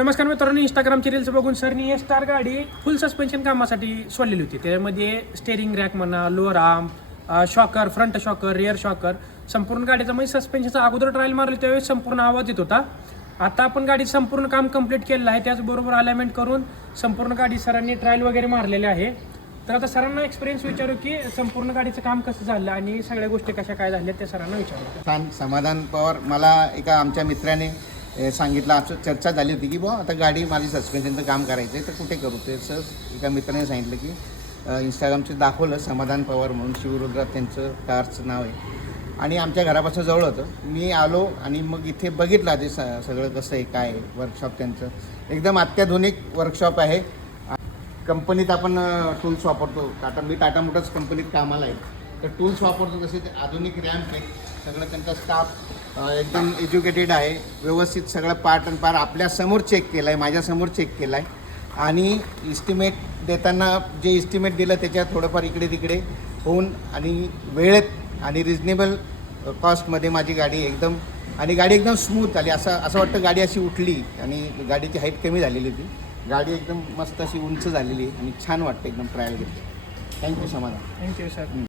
नमस्कार मित्रांनो, इंस्टाग्रामची रील्स बघून सरनी स्टार गाडी फुल सस्पेन्शन कामासाठी सोडलेली होती. त्यामध्ये स्टेअरिंग रॅक म्हणा, lower arm, shocker, front shocker, rear shocker, संपूर्ण गाडीचा म्हणजे सस्पेन्शनचा अगोदर ट्रायल मारली त्यावेळेस संपूर्ण आवाज येत होता. आता आपण गाडी संपूर्ण काम कंप्लीट केलेलं आहे. त्याचबरोबर अलाइनमेंट करून संपूर्ण गाडी सरांनी ट्रायल वगैरे मारलेले आहे. तर आता सरांना एक्सपिरियन्स विचारू की संपूर्ण गाडीचं काम कसं झालं आणि सगळ्या गोष्टी कशा काय झाल्या ते सरांना विचारू. छान. समाधान पवार मला एका आमच्या मित्राने सांगितलं, असं चर्चा झाली होती की बुवा आता गाडी माझी सस्पेन्शनचं काम करायचं आहे तर कुठे करू. ते सर एका मित्राने सांगितलं की इंस्टाग्रामचं दाखवलं, समाधान पवार म्हणून, शिवरुद्रात त्यांचं कारचं नाव आहे आणि आमच्या घरापासून जवळ होतं. मी आलो आणि मग इथे बघितलं ते सगळं कसं आहे, काय आहे वर्कशॉप. त्यांचं एकदम अत्याधुनिक वर्कशॉप आहे. कंपनीत आपण टूल्स वापरतो, मी टाटा मोटर्स कंपनीत कामाला आहे, तर टूल्स वापरतो तसे ते आधुनिक रॅम्प आहे. सगळं त्यांचा स्टाफ एकदम एज्युकेटेड आहे. व्यवस्थित सगळं पार्ट अँड पार्ट आपल्यासमोर चेक केलं आहे, माझ्यासमोर चेक केला आहे आणि इस्टिमेट देताना जे इस्टिमेट दिलं त्याच्यात थोडंफार इकडे तिकडे होऊन आणि वेळेत आणि रिजनेबल कॉस्टमध्ये माझी गाडी एकदम स्मूथ झाली. असं वाटतं गाडी अशी उठली आणि गाडीची हाईट कमी झालेली होती. गाडी एकदम मस्त अशी उंच झालेली आहे आणि छान वाटतं एकदम ट्रायल घेतली. थँक्यू समाधान. Thank you sir.